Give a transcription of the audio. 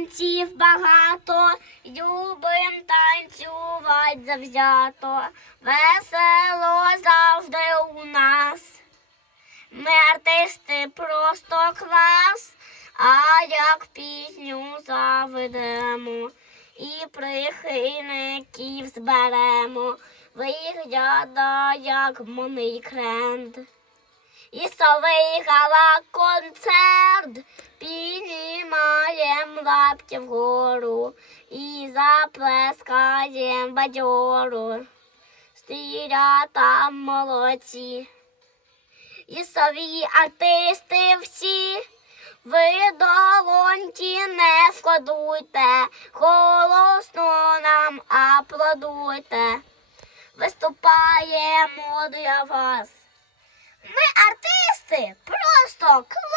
танців багато, любим танцювати завзято, весело завжди у нас. Ми артисти просто клас, а як пісню заведемо? І прихильників зберемо, виглядає як моний кренд. І совигала концерт, піднімаєм лапки вгору і заплескаєм бадьору. Стрілята молодці. І сові артисти всі, ви долоньки не складуйте, голосно нам аплодуйте. Виступаємо для вас. Ми артисти просто клас!